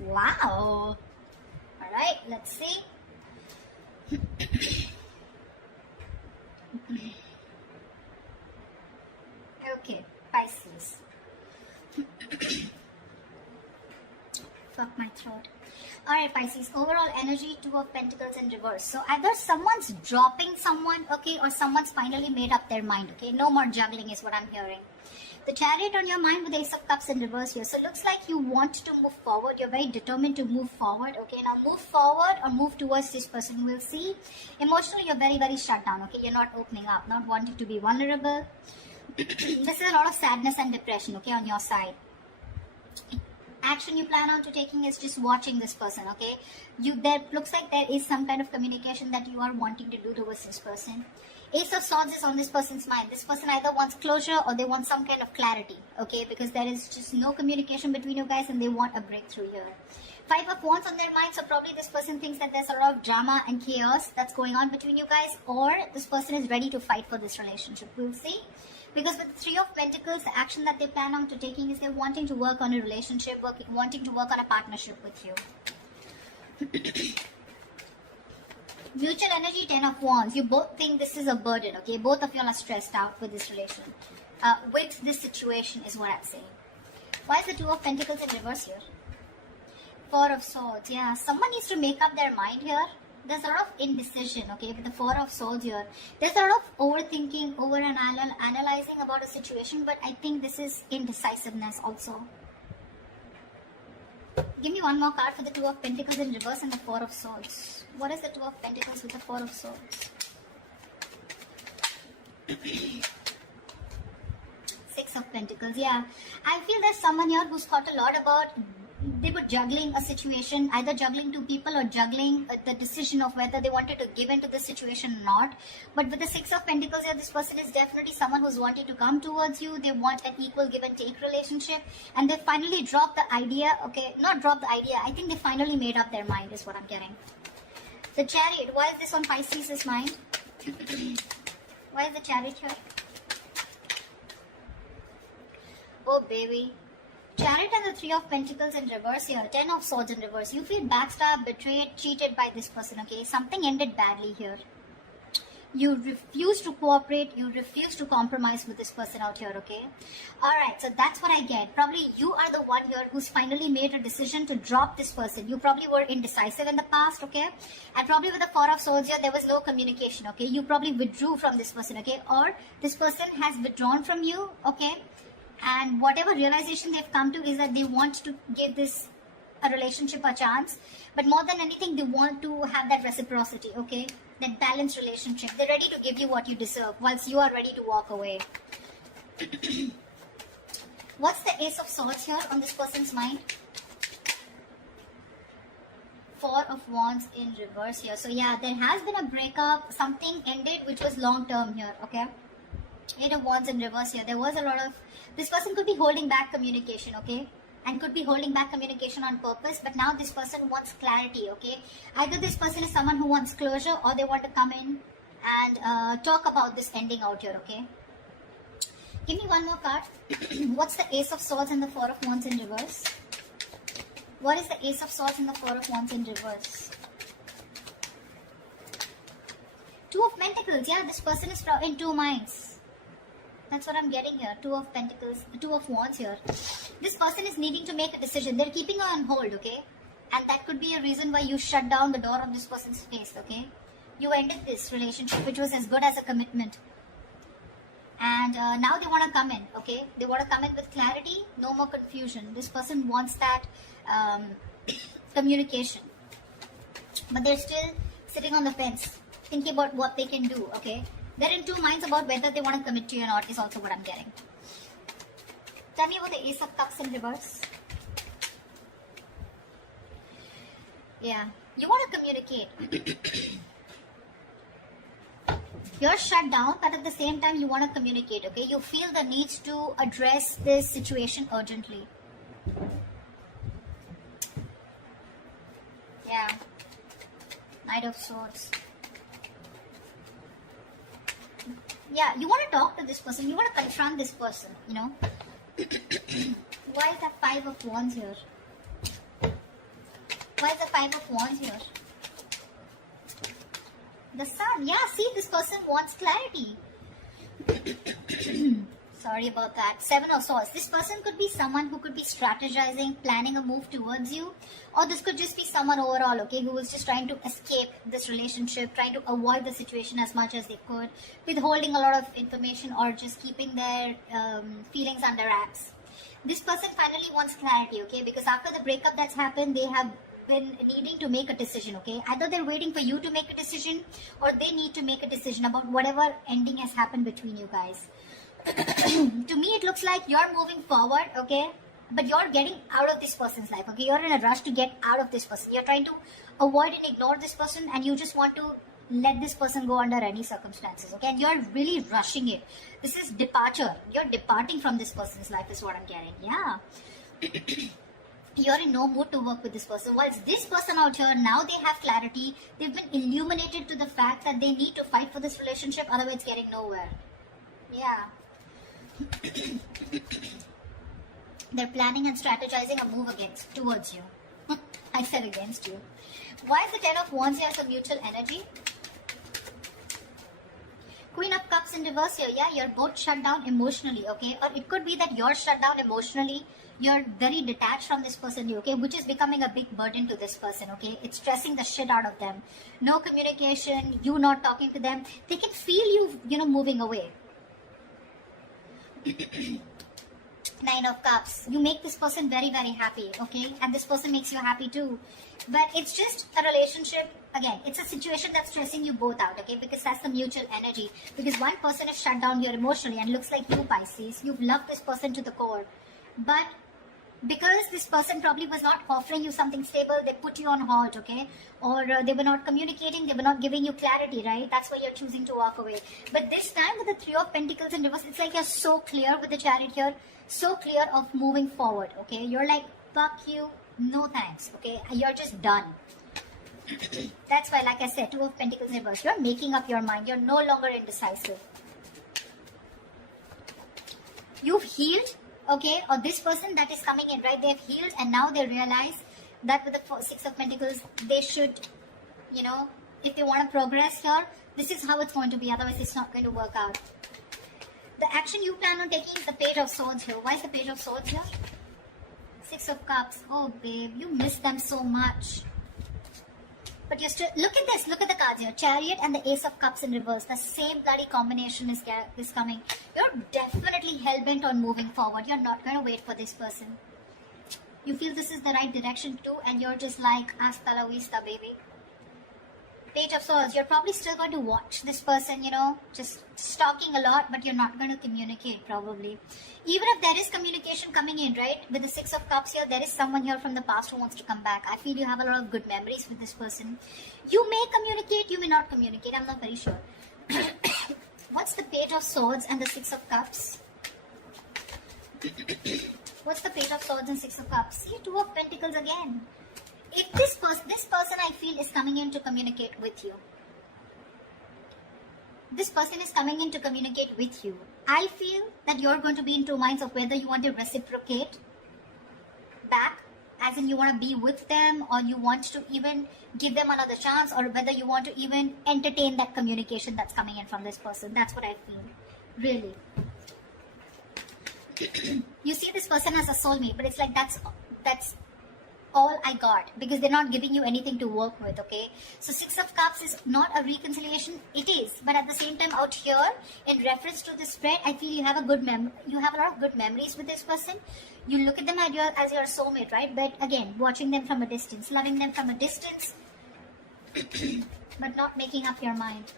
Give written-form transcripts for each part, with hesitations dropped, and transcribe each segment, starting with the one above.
Wow. All right, let's see. Okay, Pisces. Fuck my throat. Alright, Pisces, overall energy, Two of Pentacles in reverse. So either someone's dropping someone, okay, or someone's finally made up their mind, okay. No more juggling is what I'm hearing. The Chariot on your mind with Ace of Cups in reverse here. So it looks like you want to move forward. You're very determined to move forward, okay. Now move forward or move towards this person. We'll see. Emotionally, you're very, very shut down, okay. You're not opening up, not wanting to be vulnerable. This is a lot of sadness and depression, okay, on your side. Action you plan on to taking is just watching this person, okay. There looks like there is some kind of communication that you are wanting to do towards this person. Ace of Swords is on this person's mind. This person either wants closure or they want some kind of clarity, okay, because there is just no communication between you guys and they want a breakthrough here. Five of Wands on their mind, so probably this person thinks that there's a lot of drama and chaos that's going on between you guys, or this person is ready to fight for this relationship. We'll see. Because with the Three of Pentacles, the action that they plan on to taking is they're wanting to work on a relationship, wanting to work on a partnership with you. Mutual energy, Ten of Wands. You both think this is a burden, okay? Both of you are stressed out with this relation. With this situation is what I'm saying. Why is the Two of Pentacles in reverse here? Four of Swords, yeah. Someone needs to make up their mind here. There's a lot of indecision, okay, with the Four of Swords here. There's a lot of overthinking, analyzing about a situation, but I think this is indecisiveness also. Give me one more card for the Two of Pentacles in reverse and the Four of Swords. What is the Two of Pentacles with the Four of Swords? Six of Pentacles, yeah. I feel there's someone here who's thought a lot about, they were juggling a situation, either juggling two people or juggling the decision of whether they wanted to give into the situation or not. But with the Six of Pentacles here, this person is definitely someone who's wanting to come towards you. They want an equal give and take relationship. And they finally dropped the idea, okay, not dropped the idea, I think they finally made up their mind is what I'm getting. The Chariot, why is this on Pisces' mind? Why is the Chariot here? Oh baby. Chariot and the Three of Pentacles in reverse here. Ten of Swords in reverse. You feel backstabbed, betrayed, cheated by this person, okay? Something ended badly here. You refuse to cooperate. You refuse to compromise with this person out here, okay? Alright, so that's what I get. Probably you are the one here who's finally made a decision to drop this person. You probably were indecisive in the past, okay? And probably with the Four of Swords here, there was no communication, okay? You probably withdrew from this person, okay? Or this person has withdrawn from you, okay? And whatever realization they've come to is that they want to give this a relationship a chance. But more than anything, they want to have that reciprocity, okay? That balanced relationship. They're ready to give you what you deserve, whilst you are ready to walk away. What's the Ace of Swords here on this person's mind? Four of Wands in reverse here. So yeah, there has been a breakup. Something ended which was long term here, okay? Eight of Wands in reverse here. There was a lot of... This person could be holding back communication, okay? And could be holding back communication on purpose. But now this person wants clarity, okay? Either this person is someone who wants closure or they want to come in and talk about this ending out here, okay? Give me one more card. What's the Ace of Swords and the Four of Wands in reverse? What is the Ace of Swords and the Four of Wands in reverse? Two of Pentacles. Yeah, this person is in two minds. That's what I'm getting here. Two of Pentacles, Two of Wands here. This person is needing to make a decision. They're keeping you on hold, okay? And that could be a reason why you shut down the door on this person's face, okay? You ended this relationship, which was as good as a commitment. And now they want to come in, okay? They want to come in with clarity, no more confusion. This person wants that communication. But they're still sitting on the fence, thinking about what they can do, okay? They're in two minds about whether they want to commit to you or not is also what I'm getting. Tell me about the Ace of Cups in reverse. Yeah, you want to communicate. You're shut down, but at the same time you want to communicate, okay? You feel the need to address this situation urgently. Yeah. Knight of Swords. Yeah, you want to talk to this person. You want to confront this person, you know. Why is that Five of Wands here? Why is the Five of Wands here? The Sun. Yeah, see, this person wants clarity. Sorry about that. Seven of Swords. This person could be someone who could be strategizing, planning a move towards you. Or this could just be someone overall, okay, who was just trying to escape this relationship, trying to avoid the situation as much as they could, withholding a lot of information or just keeping their feelings under wraps. This person finally wants clarity, okay, because after the breakup that's happened, they have been needing to make a decision, okay. Either they're waiting for you to make a decision or they need to make a decision about whatever ending has happened between you guys. To me, it looks like you're moving forward, okay, but you're getting out of this person's life, okay. You're in a rush to get out of this person. You're trying to avoid and ignore this person, and you just want to let this person go under any circumstances, okay. And you're really rushing it. This is departure. You're departing from this person's life is what I'm getting. Yeah. You're in no mood to work with this person. Whilst this person out here, now they have clarity. They've been illuminated to the fact that they need to fight for this relationship, otherwise it's getting nowhere. Yeah. They're planning and strategizing a move towards you. I said against you. Why is the Ten of Wands here as a mutual energy? Queen of Cups in reverse here. Yeah, you're both shut down emotionally, okay? Or it could be that you're shut down emotionally. You're very detached from this person, okay? Which is becoming a big burden to this person, okay? It's stressing the shit out of them. No communication, you not talking to them. They can feel you, moving away. Nine of Cups. You make this person very, very happy, okay? And this person makes you happy too. But it's just a relationship. Again, it's a situation that's stressing you both out, okay? Because that's the mutual energy. Because one person is shut down here emotionally and looks like you, Pisces. You've loved this person to the core. But because this person probably was not offering you something stable, they put you on hold, okay? Or they were not communicating, they were not giving you clarity, right? That's why you're choosing to walk away. But this time with the Three of Pentacles in reverse, it's like you're so clear with the Chariot here, so clear of moving forward, okay? You're like, fuck you, no thanks, okay? You're just done. That's why, like I said, Two of Pentacles in reverse, you're making up your mind. You're no longer indecisive. You've healed, okay? Or this person that is coming in, right? They've healed and now they realize that with the Six of Pentacles, they should, if they want to progress here, this is how it's going to be. Otherwise, it's not going to work out. The action you plan on taking is the Page of Swords here. Why is the Page of Swords here? Six of Cups. Oh, babe, you miss them so much. But you're still, look at this, look at the cards here. Chariot and the Ace of Cups in reverse. The same bloody combination is coming. You're definitely hell-bent on moving forward. You're not going to wait for this person. You feel this is the right direction too, and you're just like, hasta la vista, baby. Page of Swords, you're probably still going to watch this person, just stalking a lot, but you're not going to communicate probably. Even if there is communication coming in, right, with the Six of Cups here, there is someone here from the past who wants to come back. I feel you have a lot of good memories with this person. You may communicate, you may not communicate, I'm not very sure. What's the Page of Swords and the Six of Cups? What's the Page of Swords and Six of Cups? See, Two of Pentacles again. If this person I feel is coming in to communicate with you. This person is coming in to communicate with you. I feel that you're going to be in two minds of whether you want to reciprocate back, as in you want to be with them, or you want to even give them another chance, or whether you want to even entertain that communication that's coming in from this person. That's what I feel. Really. You see this person as a soulmate, but it's like that's all I got, because they're not giving you anything to work with, okay? So Six of Cups is not a reconciliation. It is, but at the same time out here, in reference to this spread, I feel you have a lot of good memories with this person. You look at them as your soulmate, right? But again, watching them from a distance, loving them from a distance, but not making up your mind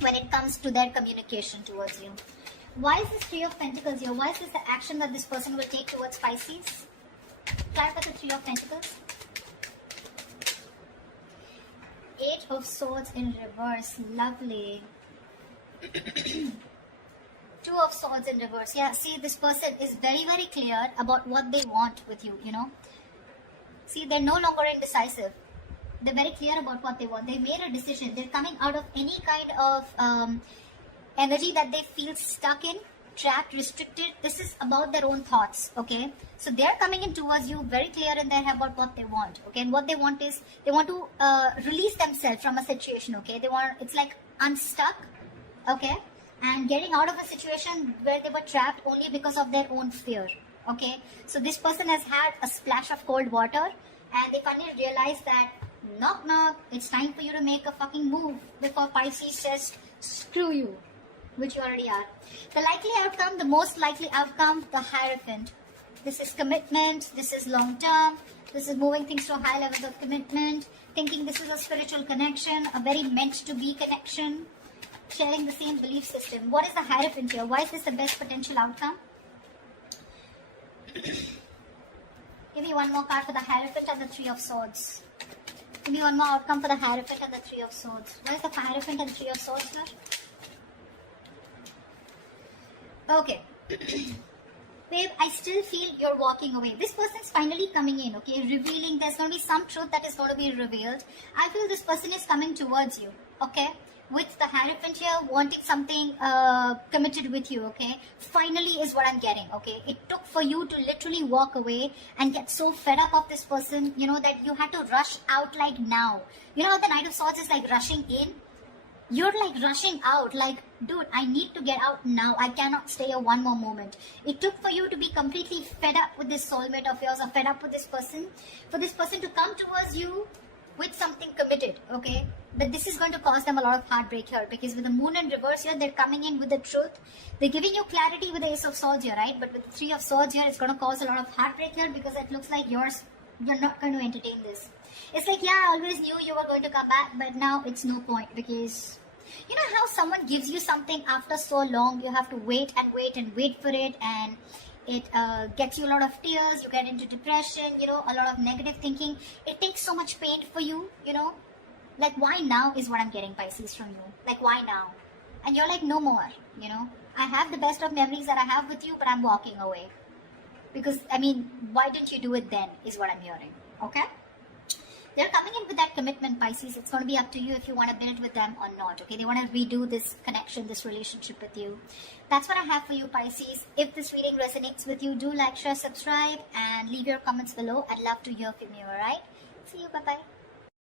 when it comes to their communication towards you. Why is this Three of Pentacles here? Why is this the action that this person will take towards Pisces? Clarify the Three of Pentacles. Eight of Swords in reverse. Lovely. Two of Swords in reverse. Yeah, see, this person is very, very clear about what they want with you, See, they're no longer indecisive. They're very clear about what they want. They made a decision. They're coming out of any kind of energy that they feel stuck in. trapped, restricted, this is about their own thoughts, okay? So they're coming in towards you very clear in their head about what they want, okay? And what they want is, they want to release themselves from a situation, okay? They want, it's like unstuck, okay? And getting out of a situation where they were trapped only because of their own fear, okay? So this person has had a splash of cold water, and they finally realize that, knock knock, it's time for you to make a fucking move before Pisces says, screw you, which you already are. The likely outcome, the most likely outcome, the Hierophant. This is commitment, this is long term, this is moving things to high levels of commitment, thinking this is a spiritual connection, a very meant to be connection, sharing the same belief system. What is the Hierophant here? Why is this the best potential outcome? Give me one more card for the Hierophant and the Three of Swords. Give me one more outcome for the Hierophant and the Three of Swords. Why is the Hierophant and the Three of Swords here? Okay. Babe, I still feel you're walking away. This person's finally coming in, okay? Revealing, there's going to be some truth that is going to be revealed. I feel this person is coming towards you, okay? With the Hierophant here, wanting something committed with you, okay? Finally is what I'm getting, okay? It took for you to literally walk away and get so fed up of this person, you know, that you had to rush out like now. You know how the Knight of Swords is like rushing in? You're like rushing out, like, dude, I need to get out now. I cannot stay here one more moment. It took for you to be completely fed up with this soulmate of yours, or fed up with this person, for this person to come towards you with something committed, okay? But this is going to cause them a lot of heartbreak here, because with the Moon in reverse here, they're coming in with the truth. They're giving you clarity with the Ace of Swords here, right? But with the Three of Swords here, it's going to cause a lot of heartbreak here, because it looks like you're not going to entertain this. It's like, yeah, I always knew you were going to come back, but now it's no point, because you know how someone gives you something after so long, you have to wait and wait and wait for it, and it gets you a lot of tears, you get into depression, you know, a lot of negative thinking. It takes so much pain for you, you know. Like, why now is what I'm getting, Pisces, from you. Like, why now? And you're like, no more, you know. I have the best of memories that I have with you, but I'm walking away. Because, I mean, why didn't you do it then, is what I'm hearing, okay? They're coming in with that commitment, Pisces. It's going to be up to you if you want to build with them or not, okay? They want to redo this connection, this relationship with you. That's what I have for you, Pisces. If this reading resonates with you, do like, share, subscribe, and leave your comments below. I'd love to hear from you, alright? See you, bye-bye.